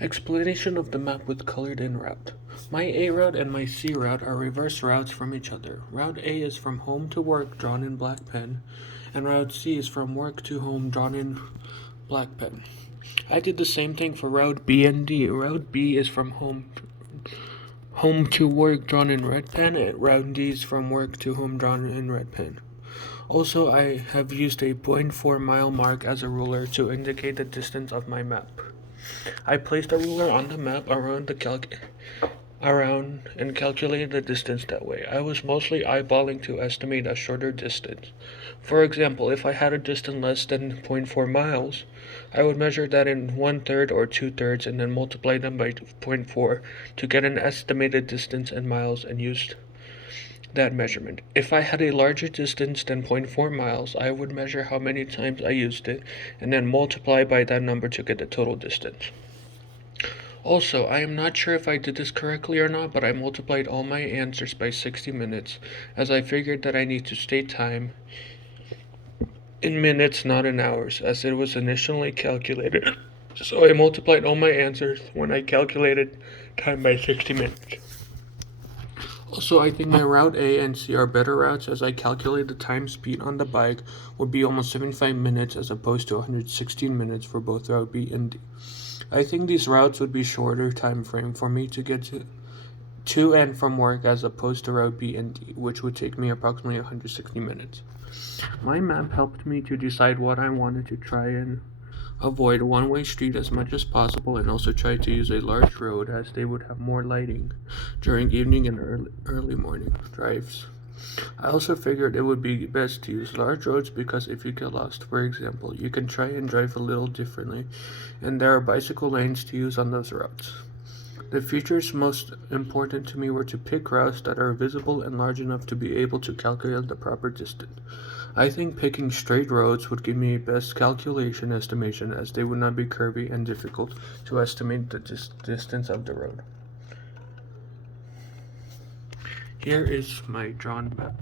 Explanation of the map with colored in route. My A route and my C route are reverse routes from each other. Route A is from home to work, drawn in black pen, and Route C is from work to home, drawn in black pen. I did the same thing for Route B and D. Route B is from home to work, drawn in red pen, and Route D is from work to home, drawn in red pen. Also, I have used a 0.4 mile mark as a ruler to indicate the distance of my map. I placed a ruler on the map around and calculated the distance that way. I was mostly eyeballing to estimate a shorter distance. For example, if I had a distance less than zero point 0.4 miles, I would measure that in 1/3 or 2/3 and then multiply them by 0.4 to get an estimated distance in miles and use that measurement. If I had a larger distance than zero point 0.4 miles, I would measure how many times I used it and then multiply by that number to get the total distance. Also, I am not sure if I did this correctly or not, but I multiplied all my answers by 60 minutes, as I figured that I need to state time in minutes, not in hours, as it was initially calculated. So I multiplied all my answers when I calculated time by 60 minutes. Also, I think my Route A and C are better routes, as I calculated the time speed on the bike would be almost 75 minutes as opposed to 116 minutes for both Route B and D. I think these routes would be shorter time frame for me to get to and from work as opposed to Route B and D, which would take me approximately 160 minutes. My map helped me to decide what I wanted to try and avoid one-way street as much as possible, and also try to use a large road as they would have more lighting during evening and early morning drives. I also figured it would be best to use large roads because if you get lost, for example, you can try and drive a little differently, and there are bicycle lanes to use on those routes. The features most important to me were to pick routes that are visible and large enough to be able to calculate the proper distance. I think picking straight roads would give me a best calculation estimation, as they would not be curvy and difficult to estimate the distance of the road. Here is my drawn map.